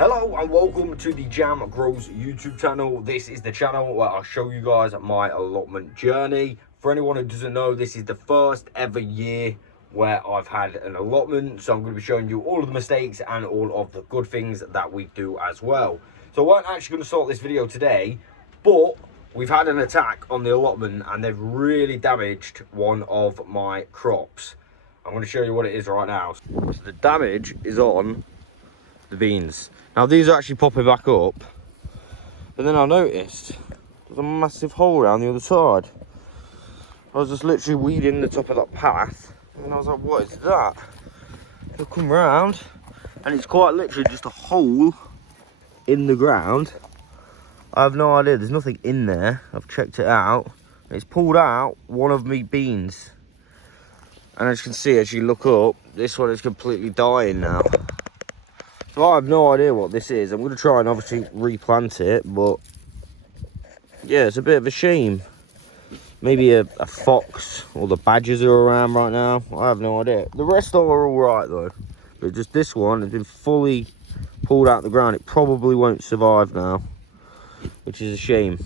Hello and welcome to the JamGrows YouTube channel. This is the channel where I'll show you guys my allotment journey. For anyone who doesn't know, this is the first ever year where I've had an allotment. So I'm going to be showing you all of the mistakes and all of the good things that we do as well. So I weren't actually going to start this video today, but we've had an attack on the allotment and they've really damaged one of my crops. I'm going to show you what it is right now. So the damage is on the beans. Now these are actually popping back up, but then I noticed there's a massive hole around the other side. I was just literally weeding the top of that path and I was like, what is that? I come round and it's quite literally just a hole in the ground. I have no idea, there's nothing in there. I've checked it out. It's pulled out one of me beans, and as you can see, as you look up, this one is completely dying now. So I have no idea what this is. I'm going to try and obviously replant it, but yeah, it's a bit of a shame. Maybe a fox or the badgers are around right now. I have no idea. The rest are all right though, but just this one has been fully pulled out the ground. It probably won't survive now, which is a shame.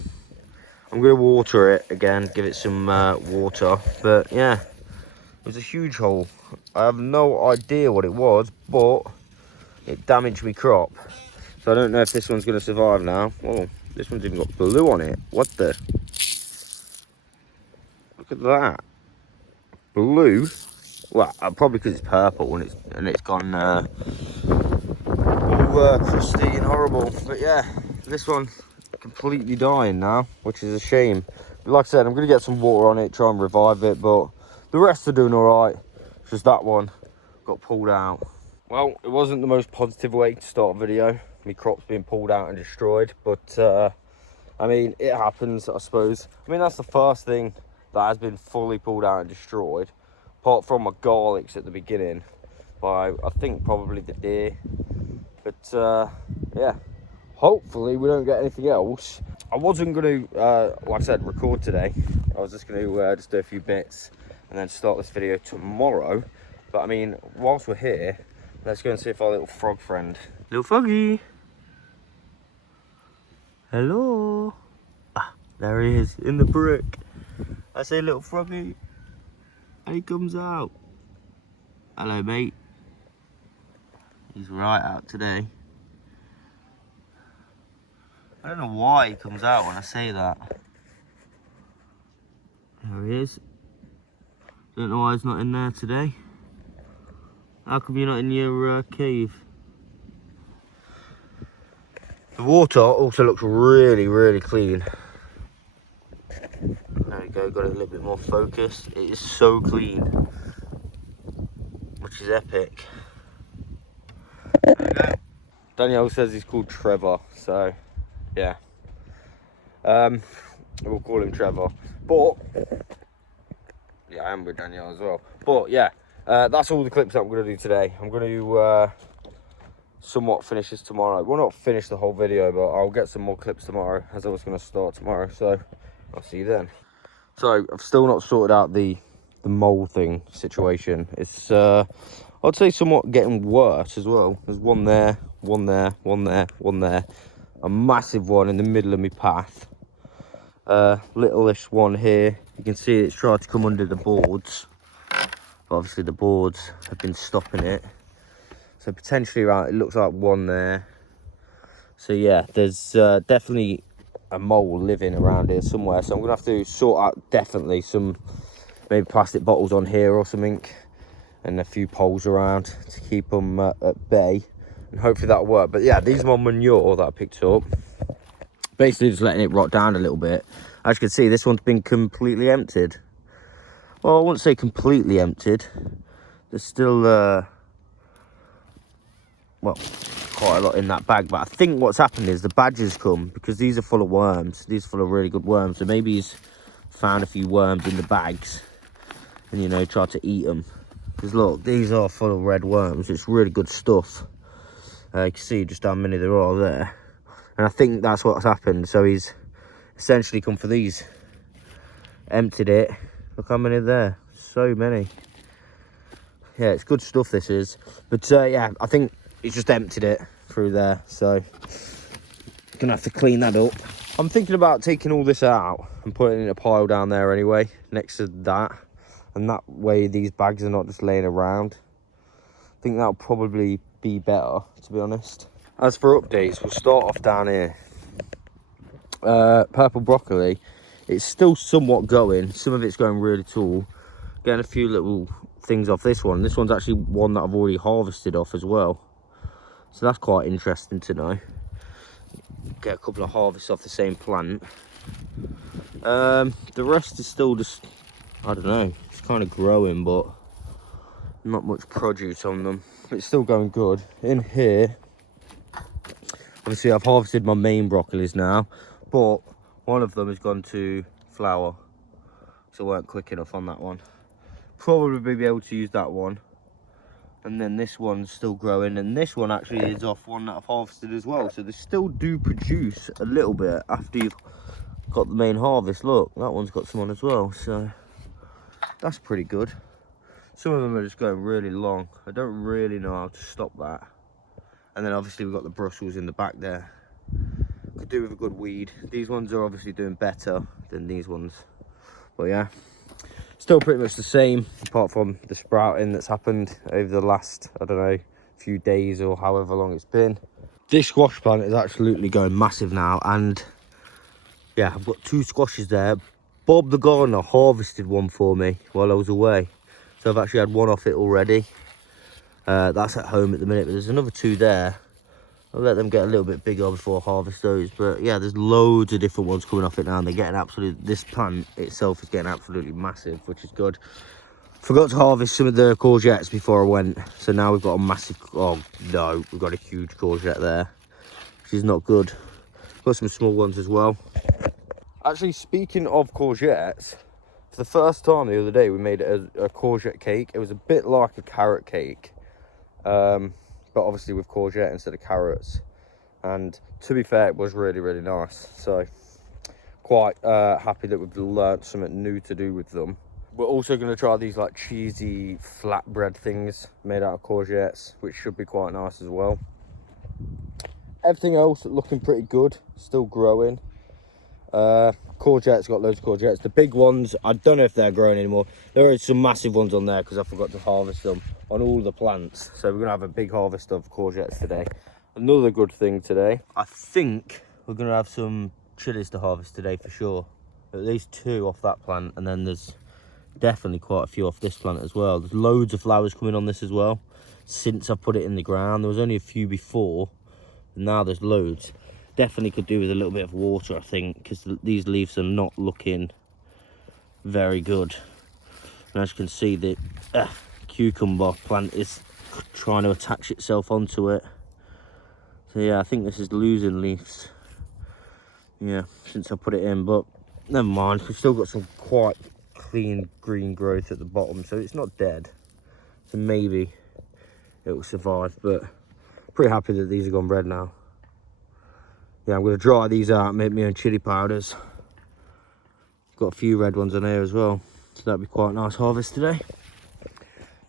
I'm going to water it again, give it some water, but yeah, it was a huge hole. I have no idea what it was, but it damaged my crop. So I don't know if this one's going to survive now. Oh, this one's even got blue on it. What the? Look at that. Blue? Well, probably because it's purple and it's gone all crusty and horrible. But yeah, this one completely dying now, which is a shame. But like I said, I'm going to get some water on it, try and revive it, but the rest are doing all right. It's just that one got pulled out. Well, it wasn't the most positive way to start a video, my crops being pulled out and destroyed, but I mean, it happens, I suppose. I mean, that's the first thing that has been fully pulled out and destroyed, apart from my garlics at the beginning by, I think, probably the deer. But yeah, hopefully we don't get anything else. I wasn't going to, like I said, record today. I was just going to just do a few bits and then start this video tomorrow. But I mean, whilst we're here, let's go and see if our little frog friend... Little froggy! Hello! Ah, there he is, in the brick. I say little froggy, and he comes out. Hello, mate. He's right out today. I don't know why he comes out when I say that. There he is. Don't know why he's not in there today. How come you're not in your cave? The water also looks really, really clean. There we go, got it a little bit more focused. It is so clean, which is epic. There we go. Danielle says he's called Trevor, so yeah. We'll call him Trevor. But yeah, I am with Danielle as well. But yeah. That's all the clips that I'm going to do today. I'm going to somewhat finish this tomorrow. Well, not finish the whole video, but I'll get some more clips tomorrow, as I was going to start tomorrow. So I'll see you then. So I've still not sorted out the mole thing situation. It's I'd say somewhat getting worse as well. There's one there, one there, one there, one there. A massive one in the middle of my path. Littleish one here. You can see it's tried to come under the boards. But obviously the boards have been stopping it, so potentially around, it looks like one there. So yeah, there's definitely a mole living around here somewhere, so I'm gonna have to sort out definitely some maybe plastic bottles on here or something, and a few poles around to keep them at bay, and hopefully that'll work. But yeah, these are my manure that I picked up, basically just letting it rot down a little bit. As you can see, this one's been completely emptied. Well, I wouldn't say completely emptied. There's still, well, quite a lot in that bag. But I think what's happened is the badgers come, because these are full of worms. These are full of really good worms. So maybe he's found a few worms in the bags and, you know, tried to eat them. Because look, these are full of red worms. It's really good stuff. You can see just how many there are there. And I think that's what's happened. So he's essentially come for these. Emptied it. Look how many are there. So many. Yeah, it's good stuff, this is. But yeah, I think he's just emptied it through there, so gonna have to clean that up. I'm thinking about taking all this out and putting it in a pile down there anyway, next to that, and that way these bags are not just laying around. I think that'll probably be better, to be honest. As for updates, we'll start off down here. Purple broccoli, it's still somewhat going. Some of it's going really tall. Getting a few little things off this one. This one's actually one that I've already harvested off as well, so that's quite interesting to know. Get a couple of harvests off the same plant. The rest is still just, I don't know, it's kind of growing, but not much produce on them. It's still going good. In here, obviously I've harvested my main broccolis now, but one of them has gone to flower, so I weren't quick enough on that one. Probably be able to use that one. And then this one's still growing, and this one actually is off one that I've harvested as well, so they still do produce a little bit after you've got the main harvest. Look, that one's got some on as well, so that's pretty good. Some of them are just going really long. I don't really know how to stop that. And then obviously we've got the Brussels in the back there. Could do with a good weed. These ones are obviously doing better than these ones, but yeah, still pretty much the same, apart from the sprouting that's happened over the last, I don't know, few days or however long it's been. This squash plant is absolutely going massive now, and yeah, I've got 2 squashes there. Bob the gardener harvested one for me while I was away, so I've actually had one off it already. That's at home at the minute, but there's another 2 there. I'll let them get a little bit bigger before I harvest those. But yeah, there's loads of different ones coming off it now, and they're getting absolutely, this plant itself is getting absolutely massive, which is good. Forgot to harvest some of the courgettes before I went, so now we've got a massive, oh no, we've got a huge courgette there, which is not good. Got some small ones as well. Actually, speaking of courgettes, for the first time the other day we made a courgette cake. It was a bit like a carrot cake, but obviously with courgette instead of carrots, and to be fair, it was really, really nice. So quite happy that we've learnt something new to do with them. We're also going to try these like cheesy flatbread things made out of courgettes, which should be quite nice as well. Everything else looking pretty good, still growing. Courgettes, got loads of courgettes. The big ones, I don't know if they're growing anymore. There are some massive ones on there because I forgot to harvest them on all the plants, so we're gonna have a big harvest of courgettes today. Another good thing today, I think we're gonna have some chilies to harvest today for sure. At least 2 off that plant, and then there's definitely quite a few off this plant as well. There's loads of flowers coming on this as well since I put it in the ground. There was only a few before, and now there's loads. Definitely could do with a little bit of water, I think, because these leaves are not looking very good. And as you can see, the cucumber plant is trying to attach itself onto it. So yeah, I think this is losing leaves, yeah, since I put it in, but never mind. We've still got some quite clean green growth at the bottom, so it's not dead, so maybe it will survive. But pretty happy that these have gone red now. Yeah, I'm going to dry these out, make my own chili powders. Got a few red ones on here as well, so that'd be quite a nice harvest today.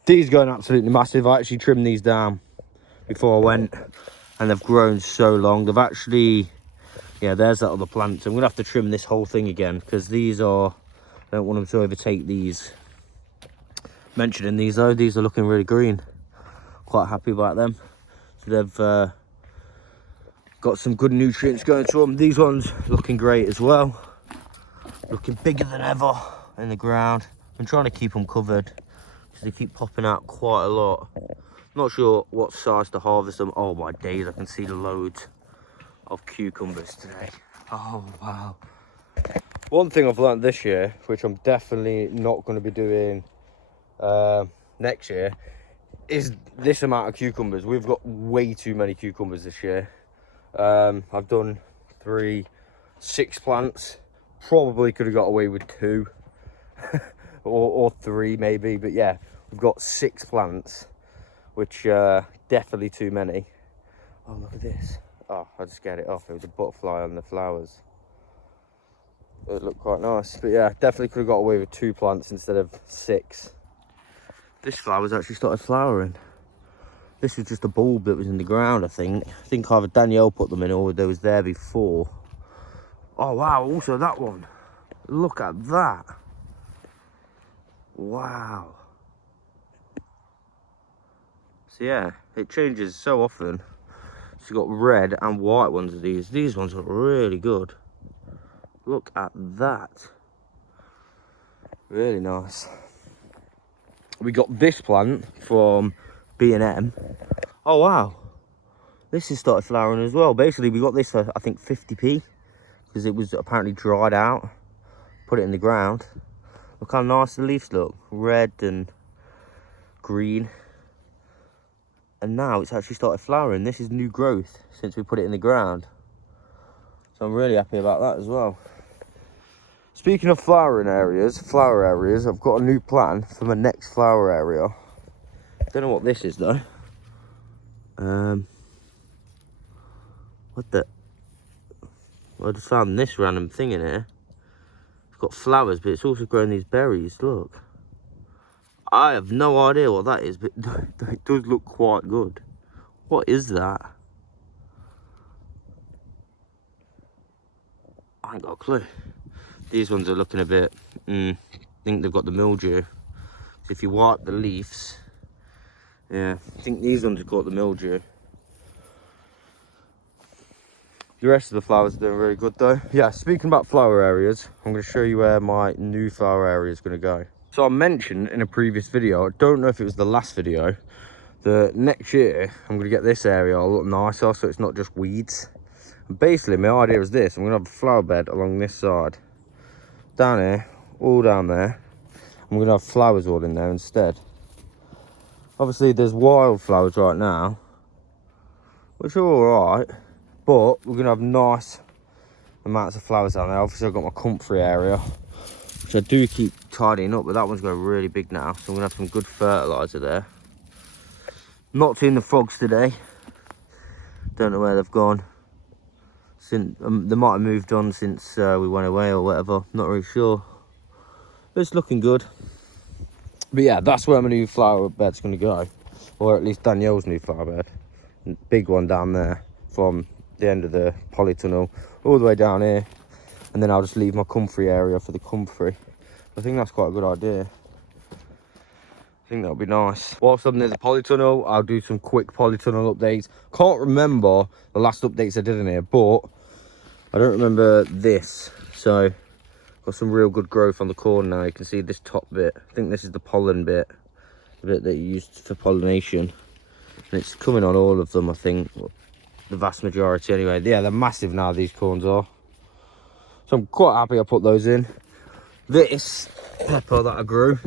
These are going absolutely massive. I actually trimmed these down before I went, and they've grown so long. They've actually, yeah, there's that other plant. So I'm going to have to trim this whole thing again, because these are, I don't want them to overtake these. Mentioning these though, these are looking really green. Quite happy about them. So they've got some good nutrients going to them. These ones looking great as well, looking bigger than ever in the ground. I'm trying to keep them covered because they keep popping out quite a lot. Not sure what size to harvest them. Oh my days, I can see the loads of cucumbers today. Oh wow. One thing I've learned this year, which I'm definitely not going to be doing next year, is this amount of cucumbers. We've got way too many cucumbers this year. I've done 6 plants. Probably could have got away with 2 or 3 maybe, but yeah, we've got 6 plants, which definitely too many. Oh, look at this. Oh, I just get it off. It was a butterfly on the flowers. It looked quite nice, but yeah, definitely could have got away with 2 plants instead of 6. This flower's actually started flowering. This was just a bulb that was in the ground, I think. I think either Danielle put them in or they was there before. Oh, wow, also that one. Look at that. Wow. So yeah, it changes so often. So you've got red and white ones of these. These ones look really good. Look at that. Really nice. We got this plant from B&M. Oh wow. This has started flowering as well. Basically, we got this for, I think, 50p. Because it was apparently dried out. Put it in the ground. Look how nice the leaves look. Red and green. And now it's actually started flowering. This is new growth since we put it in the ground. So I'm really happy about that as well. Speaking of flower areas, I've got a new plan for my next flower area. Don't know what this is though. What the? Well, I just found this random thing in here. It's got flowers, but it's also growing these berries. Look. I have no idea what that is, but it does look quite good. What is that? I ain't got a clue. These ones are looking a bit, I think they've got the mildew. So if you wipe the leaves, yeah, I think these ones have got the mildew. The rest of the flowers are doing very good though. Yeah, speaking about flower areas, I'm going to show you where my new flower area is going to go. So I mentioned in a previous video, I don't know if it was the last video, that next year I'm going to get this area a lot nicer so it's not just weeds. And basically my idea is this: I'm going to have a flower bed along this side. Down here, all down there. I'm going to have flowers all in there instead. Obviously there's wildflowers right now, which are alright, but we're going to have nice amounts of flowers down there. Obviously I've got my comfrey area, which I do keep tidying up, but that one's going really big now, so I'm going to have some good fertiliser there. Not seen the frogs today. Don't know where they've gone. Since they might have moved on since we went away or whatever. Not really sure. But it's looking good. But yeah, that's where my new flower bed's going to go, or at least Danielle's new flower bed. Big one down there from the end of the polytunnel all the way down here, and then I'll just leave my comfrey area for the comfrey. I think that's quite a good idea. I think that'll be nice. Whilst I'm near the polytunnel, I'll do some quick polytunnel updates. Can't remember the last updates I did in here, but I don't remember this. So got some real good growth on the corner now. You can see this top bit. I think this is the pollen bit, the bit that you used for pollination, and it's coming on all of them, I think, the vast majority anyway. Yeah, they're massive now, these corns are, so I'm quite happy I put those in. This pepper that I grew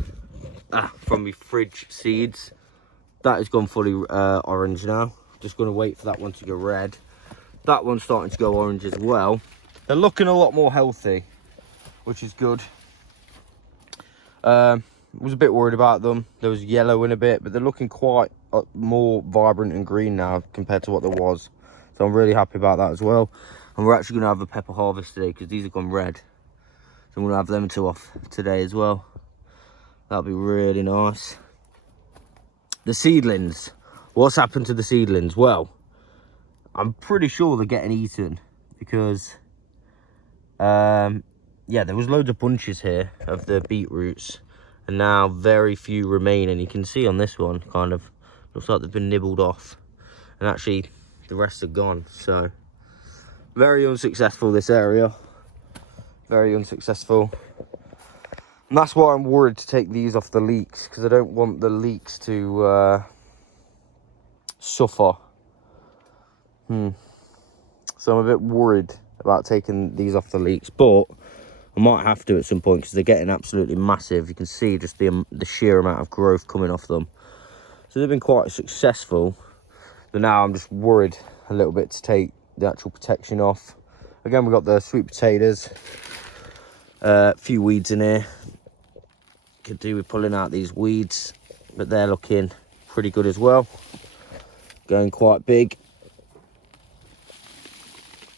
from my fridge seeds, that has gone fully orange now. Just going to wait for that one to go red. That one's starting to go orange as well. They're looking a lot more healthy, which is good. Was a bit worried about them. There was yellow in a bit, but they're looking quite more vibrant and green now compared to what there was. So I'm really happy about that as well. And we're actually going to have a pepper harvest today because these have gone red. So I'm going to have them two off today as well. That'll be really nice. The seedlings. What's happened to the seedlings? Well, I'm pretty sure they're getting eaten because yeah, there was loads of bunches here of the beetroots, and now very few remain, and you can see on this one kind of looks like they've been nibbled off, and actually the rest are gone. So very unsuccessful, this area, very unsuccessful. And that's why I'm worried to take these off the leeks, because I don't want the leeks to suffer. So I'm a bit worried about taking these off the leeks, but I might have to at some point because they're getting absolutely massive. You can see just the sheer amount of growth coming off them. So they've been quite successful, but now I'm just worried a little bit to take the actual protection off. Again, we've got the sweet potatoes, a few weeds in here. Could do with pulling out these weeds, but they're looking pretty good as well, going quite big.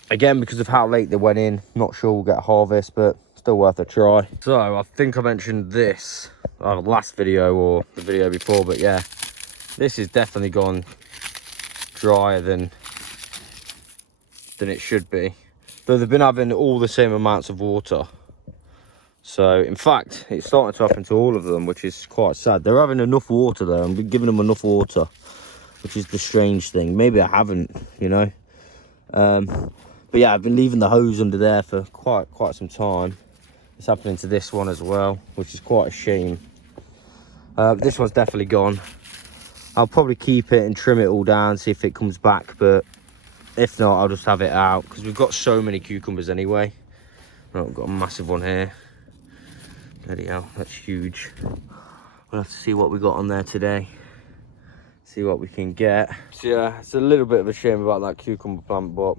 Again, because of how late they went in, not sure we'll get a harvest, but still worth a try. So I think I mentioned this last video or the video before, but yeah, this is definitely gone drier than it should be. Though they've been having all the same amounts of water. So, in fact, it's starting to happen to all of them, which is quite sad. They're having enough water though. I'm giving them enough water, which is the strange thing. Maybe I haven't, you know. But yeah, I've been leaving the hose under there for quite some time. It's happening to this one as well, which is quite a shame. This one's definitely gone. I'll probably keep it and trim it all down, see if it comes back. But if not, I'll just have it out because we've got so many cucumbers anyway. Oh, we've got a massive one here. Bloody hell, that's huge. We'll have to see what we got on there today. See what we can get. So yeah, it's a little bit of a shame about that cucumber plant, but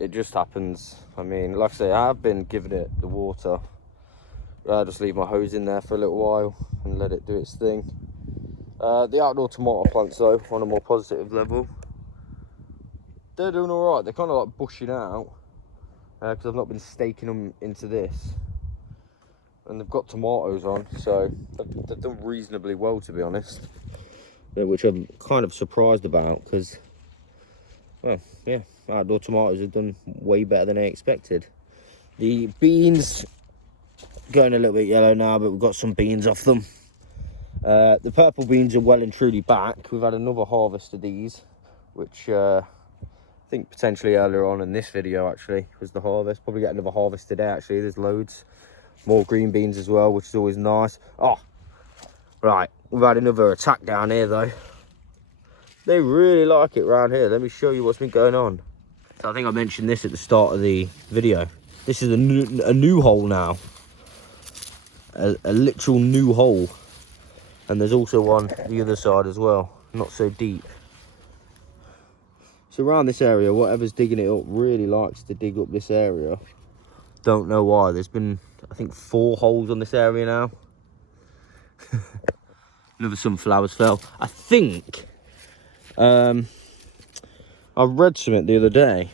it just happens. I mean, like I say, I have been giving it the water. I just leave my hose in there for a little while and let it do its thing. The outdoor tomato plants though, on a more positive level, they're doing all right. They're kind of like bushing out because I've not been staking them into this. And they've got tomatoes on, so they've done reasonably well, to be honest. Yeah, which I'm kind of surprised about because, well, yeah, outdoor tomatoes have done way better than I expected. The beans going a little bit yellow now, but we've got some beans off them. The purple beans are well and truly back. We've had another harvest of these, which I think potentially earlier on in this video actually was the harvest. Probably get another harvest today actually. There's loads more green beans as well, which is always nice. Oh, right, we've had another attack down here though. They really like it around here. Let me show you what's been going on. So I think I mentioned this at the start of the video. This is a new hole now. A literal new hole. And there's also one the other side as well, not so deep. So around this area, whatever's digging it up really likes to dig up this area. Don't know why. There's been, I think, 4 holes on this area now. Another sunflowers fell. I think I read something the other day,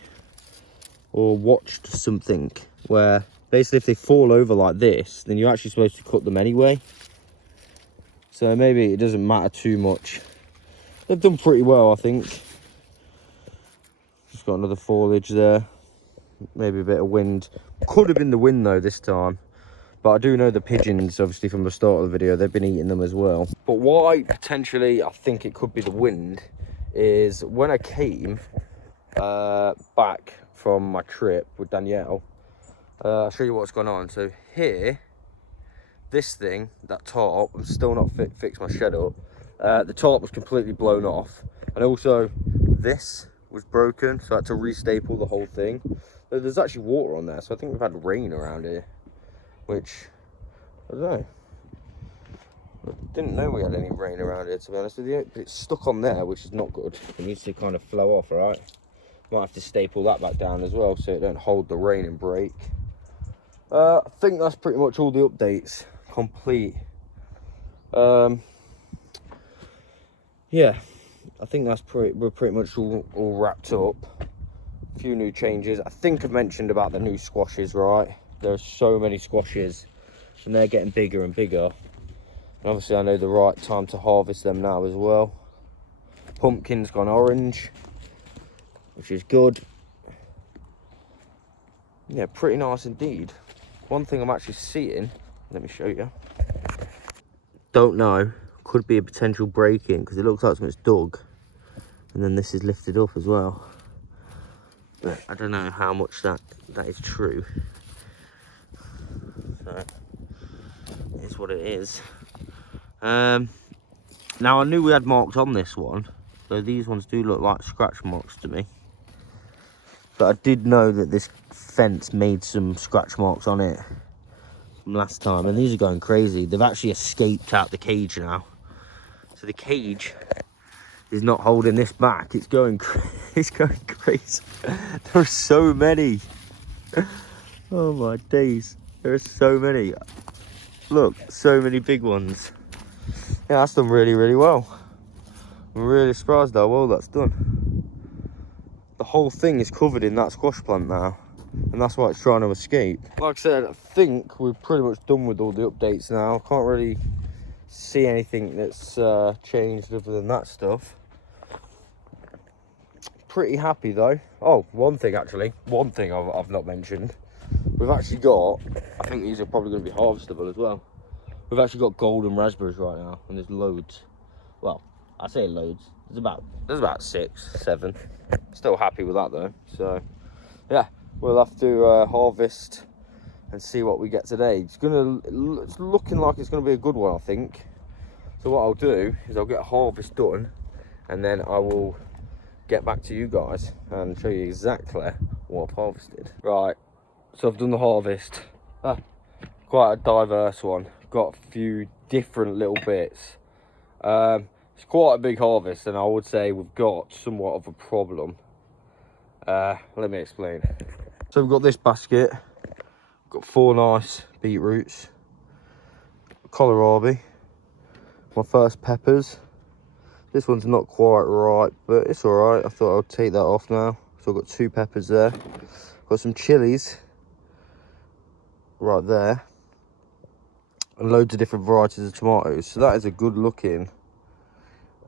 or watched something, where basically if they fall over like this, then you're actually supposed to cut them anyway. So maybe it doesn't matter too much. They've done pretty well, I think. Just got another foliage there. Maybe a bit of wind. Could have been the wind though this time. But I do know the pigeons, obviously from the start of the video, they've been eating them as well. But why potentially I think it could be the wind is when I came back from my trip with Danielle, I'll show you what's going on. So here, this thing, that tarp, I'm still not fixed my shed up. The tarp was completely blown off. And also this was broken, so I had to restaple the whole thing. There's actually water on there, so I think we've had rain around here. Which, I don't know. I didn't know we had any rain around here, to be honest with you. But it's stuck on there, which is not good. It needs to kind of flow off, right? Might have to staple that back down as well, so it don't hold the rain and break. I think that's pretty much all the updates complete. Yeah, I think that's we're pretty much all wrapped up. A few new changes. I think I've mentioned about the new squashes, right? There are so many squashes and they're getting bigger and bigger. And obviously I know the right time to harvest them now as well. Pumpkin's gone orange, which is good. Yeah, pretty nice indeed. One thing I'm actually seeing, let me show you. Don't know, could be a potential break-in because it looks like something's dug. And then this is lifted up as well. But I don't know how much that is true. So, it's what it is. Now I knew we had marks on this one. So these ones do look like scratch marks to me. But I did know that this fence made some scratch marks on it from last time. And these are going crazy. They've actually escaped out the cage now. So the cage is not holding this back. It's going crazy. There are so many. Oh my days. There are so many. Look, so many big ones. Yeah, that's done really, really well. I'm really surprised how well that's done. The whole thing is covered in that squash plant now. And that's why it's trying to escape. Like I said, I think we're pretty much done with all the updates now. I can't really see anything that's changed other than that stuff. pretty happy though. Oh, one thing I've not mentioned. We've actually got, I think these are probably going to be harvestable as well. We've actually got golden raspberries right now, and there's loads. Well, I say loads. There's about 6, 7. Still happy with that though. So yeah, we'll have to harvest and see what we get today. It's looking like it's gonna be a good one, I think. So what I'll do is I'll get a harvest done, and then I will get back to you guys and show you exactly what I've harvested. Right, so I've done the harvest. Quite a diverse one. Got a few different little bits. It's quite a big harvest, and I would say we've got somewhat of a problem. Let me explain. So we've got this basket. Got 4 nice beetroots, kohlrabi, my first peppers. This one's not quite right, but it's all right. I thought I'd take that off now. So I've got 2 peppers there. Got some chilies right there, and loads of different varieties of tomatoes. So that is a good looking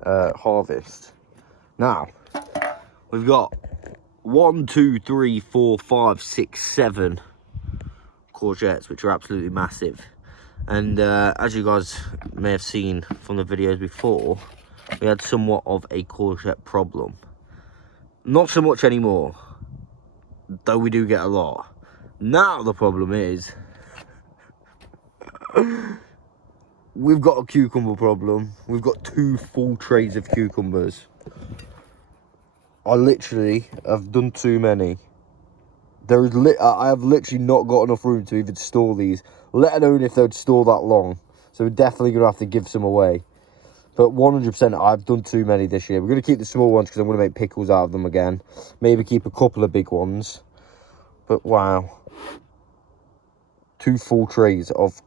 harvest. Now we've got 1, 2, 3, 4, 5, 6, 7 courgettes, which are absolutely massive. And as you guys may have seen from the videos before, we had somewhat of a courgette problem. Not so much anymore, though we do get a lot. Now the problem is we've got a cucumber problem. We've got 2 full trays of cucumbers. I literally have done too many. I have literally not got enough room to even store these, let alone if they'd store that long. So we're definitely going to have to give some away. But 100% I've done too many this year. We're going to keep the small ones because I'm going to make pickles out of them again. Maybe keep a couple of big ones. But wow. 2 full trays of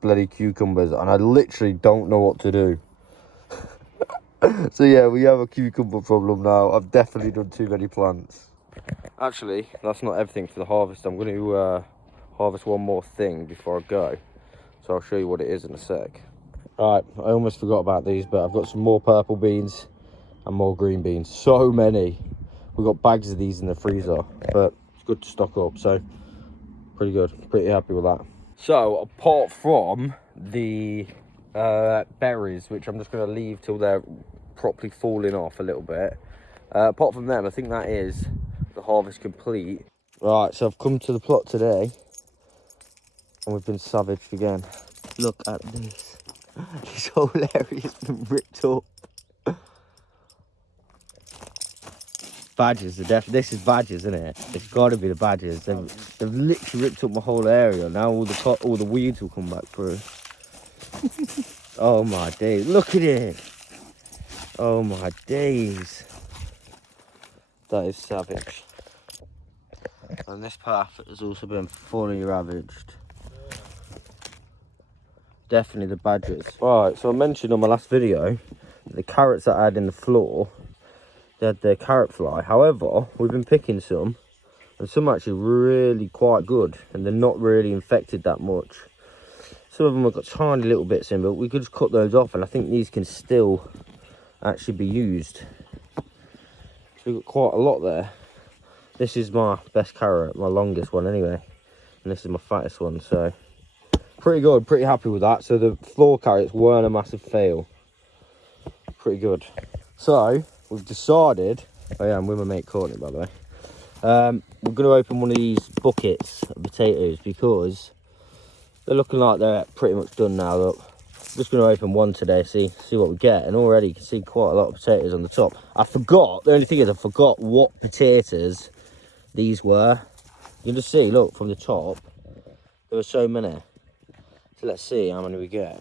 bloody cucumbers, and I literally don't know what to do. So yeah, we have a cucumber problem now. I've definitely done too many plants. Actually, that's not everything for the harvest. I'm going to harvest one more thing before I go. So I'll show you what it is in a sec. Right, I almost forgot about these, but I've got some more purple beans and more green beans. So many. We've got bags of these in the freezer, but it's good to stock up. So pretty good. Pretty happy with that. So apart from the berries, which I'm just going to leave till they're properly falling off a little bit. Apart from them, I think that is the harvest complete. Right, so I've come to the plot today, and we've been savaged again. Look at this. This whole area's been ripped up. Badgers, this is badgers, isn't it? It's got to be the badgers. They've literally ripped up my whole area. Now all the weeds will come back through. Oh my days! Look at it. Oh my days. That is savage. And this path has also been fully ravaged. Definitely the badgers. Right, so I mentioned on my last video the carrots that I had in the floor, they had the carrot fly. However, we've been picking some, and some are actually really quite good, and they're not really infected that much. Some of them have got tiny little bits in, but we could just cut those off, and I think these can still actually be used. So we've got quite a lot there. This is my best carrot, my longest one anyway, and this is my fattest one, so pretty good, pretty happy with that. So the floor carrots weren't a massive fail. Pretty good. So we've decided, oh yeah, I'm with my mate Courtney, by the way. We're going to open one of these buckets of potatoes because they're looking like they're pretty much done now. Look, I'm just going to open one today, see what we get, and already you can see quite a lot of potatoes on the top. I forgot, the only thing is I forgot what potatoes these were. You can just see, look, from the top, there were so many. So let's see how many we get.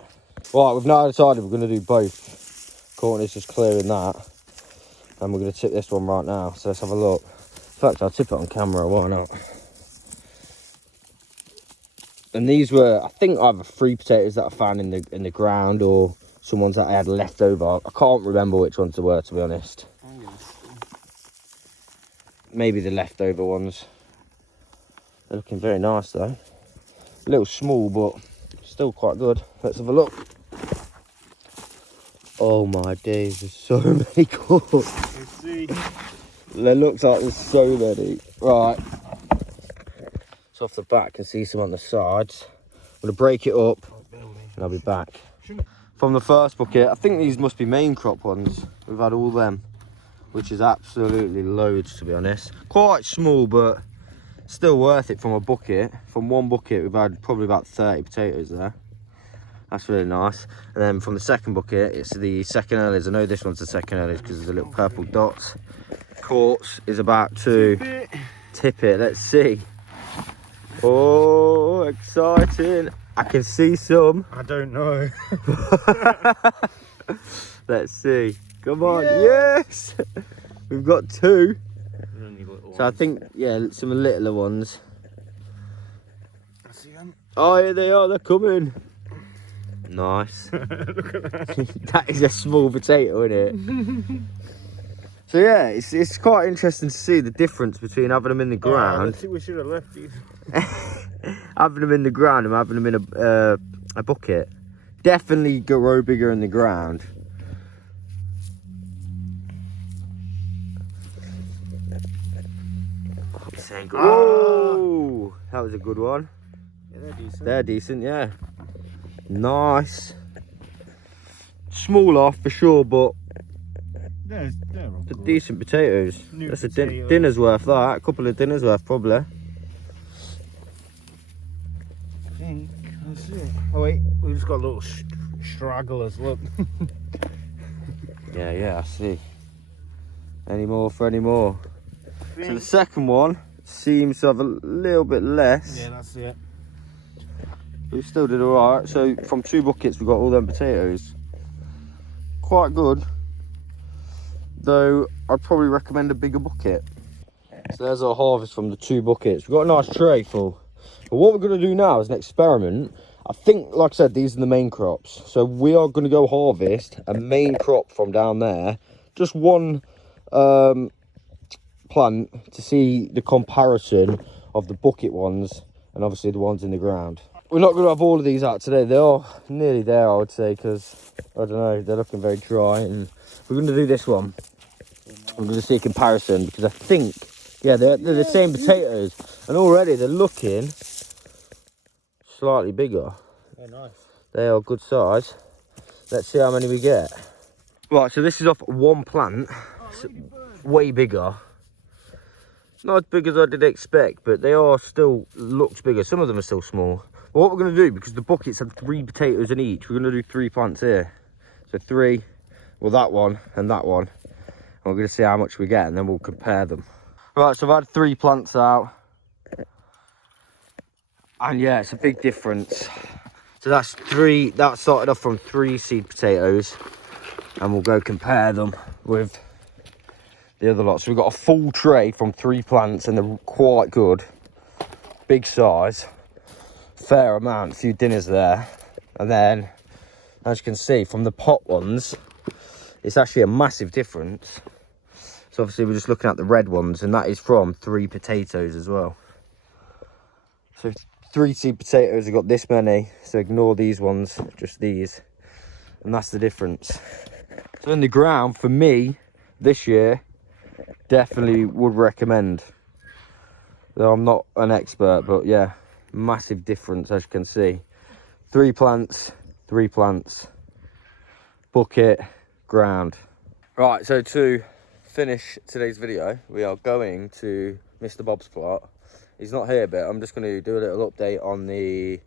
Right, we've now decided we're going to do both. Courtney's just clearing that, and we're going to tip this one right now. So let's have a look. In fact, I'll tip it on camera, why not? And these were, I think, either 3 potatoes that I found in the ground, or some ones that I had left over. I can't remember which ones they were, to be honest. Maybe the leftover ones. They're looking very nice though. A little small, but still quite good. Let's have a look. Oh my days, there's so many good. Let's see. There looks like there's so many. Right. So off the back, I can see some on the sides. I'm going to break it up and I'll be back. From the first bucket, I think these must be main crop ones. We've had all them, which is absolutely loads, to be honest. Quite small, but still worth it from a bucket. From one bucket, we've had probably about 30 potatoes there. That's really nice. And then from the second bucket, it's the second earlies. I know this one's the second earlies because there's a little purple dots. Quartz is about to tip it. Let's see. Oh, exciting. I can see some. I don't know. Let's see. Come on. Yes. We've got 2. So I think, yeah, some littler ones. I see them. Oh, here they are. They're coming. Nice. Look at that. That is a small potato, isn't it? So yeah, it's quite interesting to see the difference between having them in the ground. I think we should have left these. Having them in the ground and having them in a bucket. Definitely grow bigger in the ground. Oh, that was a good one. Yeah, they're decent. They're decent, yeah. Nice. Small off for sure, but They're decent potatoes. New That's potatoes. a dinner's worth, that. A couple of dinners worth, probably. I think that's it. Oh wait, we just got little stragglers, look. Yeah, I see. Any more for any more? So the second one seems to have a little bit less. Yeah, that's it. We still did alright. So from 2 buckets we got all them potatoes. Quite good. Though I'd probably recommend a bigger bucket. So there's our harvest from the 2 buckets. We've got a nice tray full. But what we're going to do now is an experiment. I think, like I said, these are the main crops. So we are going to go harvest a main crop from down there. Just one plant to see the comparison of the bucket ones and obviously the ones in the ground. We're not going to have all of these out today. They are nearly there, I would say, because, I don't know, they're looking very dry. And we're going to do this one. I'm going to see a comparison because I think, yeah, they're the same potatoes. And already they're looking slightly bigger. Oh, nice. They are good size. Let's see how many we get. Right, so this is off one plant. Way bigger. Not as big as I did expect, but they are still, looks bigger. Some of them are still small. But what we're going to do, because the buckets had 3 potatoes in each, we're going to do 3 plants here. So 3, well, that one and that one. And we're going to see how much we get, and then we'll compare them. Right, so I've had 3 plants out. And yeah, it's a big difference. So that's 3, that started off from 3 seed potatoes. And we'll go compare them with the other lot. So we've got a full tray from 3 plants, and they're quite good. Big size. Fair amount, a few dinners there. And then, as you can see, from the pot ones, it's actually a massive difference. So obviously we're just looking at the red ones, and that is from 3 potatoes as well. So 3 seed potatoes have got this many, so ignore these ones, just these. And that's the difference. So in the ground, for me, this year, definitely would recommend. Though I'm not an expert, but yeah, massive difference, as you can see. 3 plants, 3 plants, bucket, ground. Right, so to finish today's video, we are going to Mr. Bob's plot. He's not here, but I'm just going to do a little update on the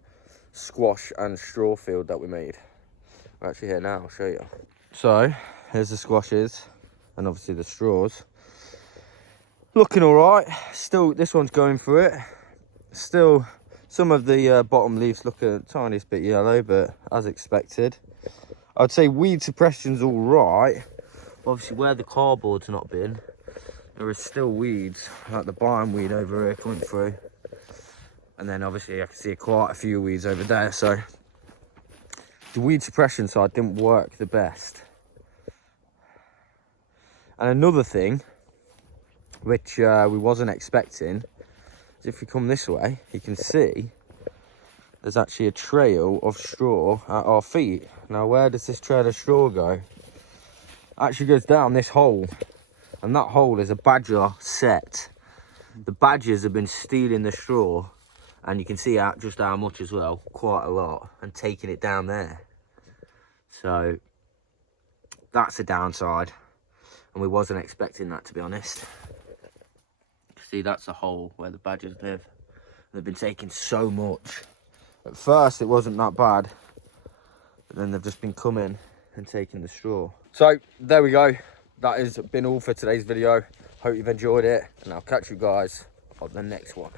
squash and straw field that we made. We're actually here now, I'll show you. So, here's the squashes, and obviously the straws. Looking all right. Still, this one's going for it. Still, some of the bottom leaves look a tiniest bit yellow, but as expected. I'd say weed suppression's all right. Obviously, where the cardboard's not been, there is still weeds, like the barn weed over here coming through. And then obviously I can see quite a few weeds over there, so the weed suppression side didn't work the best. And another thing, which we wasn't expecting, is if we come this way, you can see there's actually a trail of straw at our feet. Now, where does this trail of straw go? It actually goes down this hole And that hole is a badger set. The badgers have been stealing the straw, and you can see out just how much as well, quite a lot, and taking it down there. So that's the downside, and we wasn't expecting that, to be honest. See, that's a hole where the badgers live. They've been taking so much. At first it wasn't that bad, but then they've just been coming and taking the straw. So there we go. That has been all for today's video. Hope you've enjoyed it, and I'll catch you guys on the next one.